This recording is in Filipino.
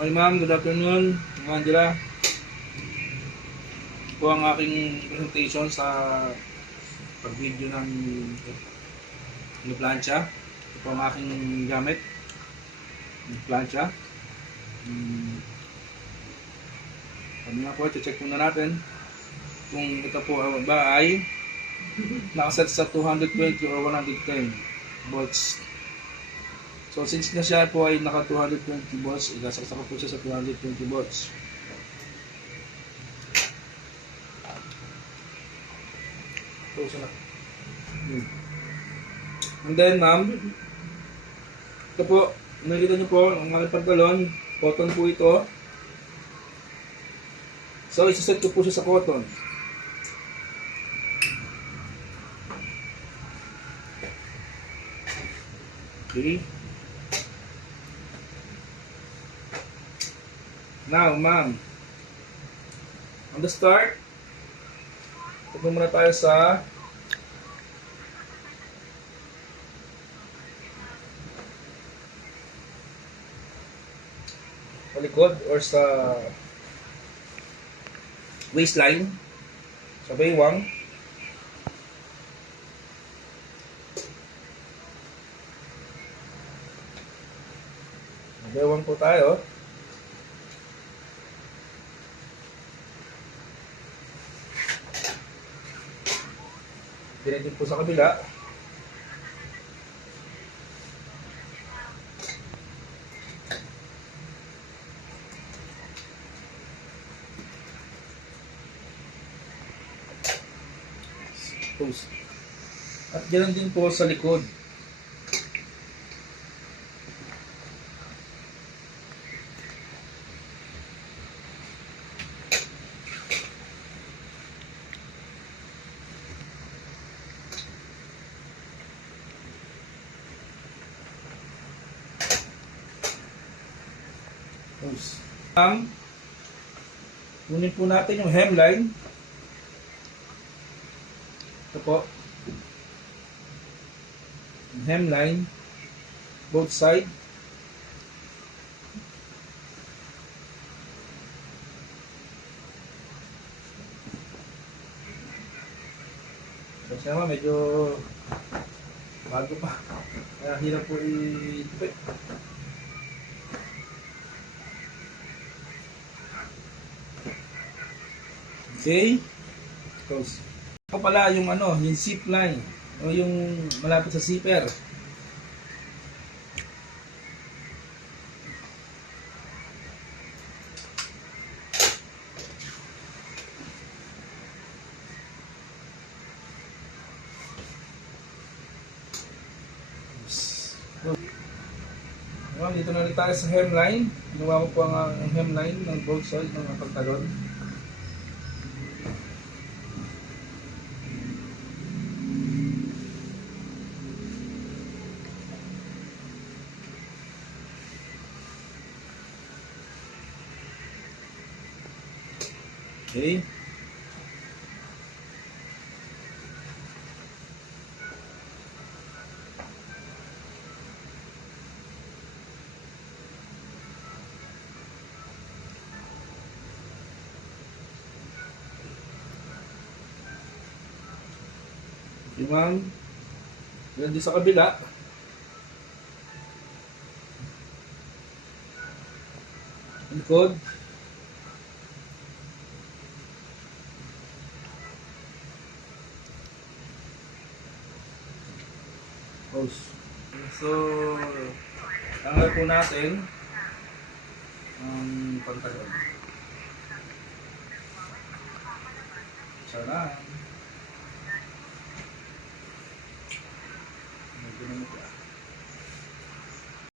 Okay ma'am, good afternoon. Ma'am Angela. Ito po ang aking presentation sa pag-video ng plancha. Ito po ang aking gamit. Plancha. Sabi nga po, check muna natin kung ito po ba ay nakaset sa 220 or 110 volts. So since na siya po ay naka 220 volts, ilasaksak ko po siya sa 220 volts. So, and then ma'am, ito po, nakikita niyo po ang aking pantalon, cotton po ito. So isaset ko po siya sa cotton. Okay. Now, ma'am, on the start, tugma muna tayo sa likod or sa waistline, sa baywang. Baywang po tayo. Diretso po sa kabila. At ganoon din po sa likod. Kunin po natin yung hemline. Ito po. Yung hemline. Both side. So siya medyo bago pa. Kaya hirap po i-tupit. Okay. Close. Ako pala yung yung zip line o yung malapit sa zipper. Dito na rin tayo sa hemline. Ginawa ko po ang hemline ng both side ng pantalon. Okay. Okay, ma'am. Yan din sa kabila. Likod. So, tanggal po natin ang pantalon. Sana. Medyo naman po.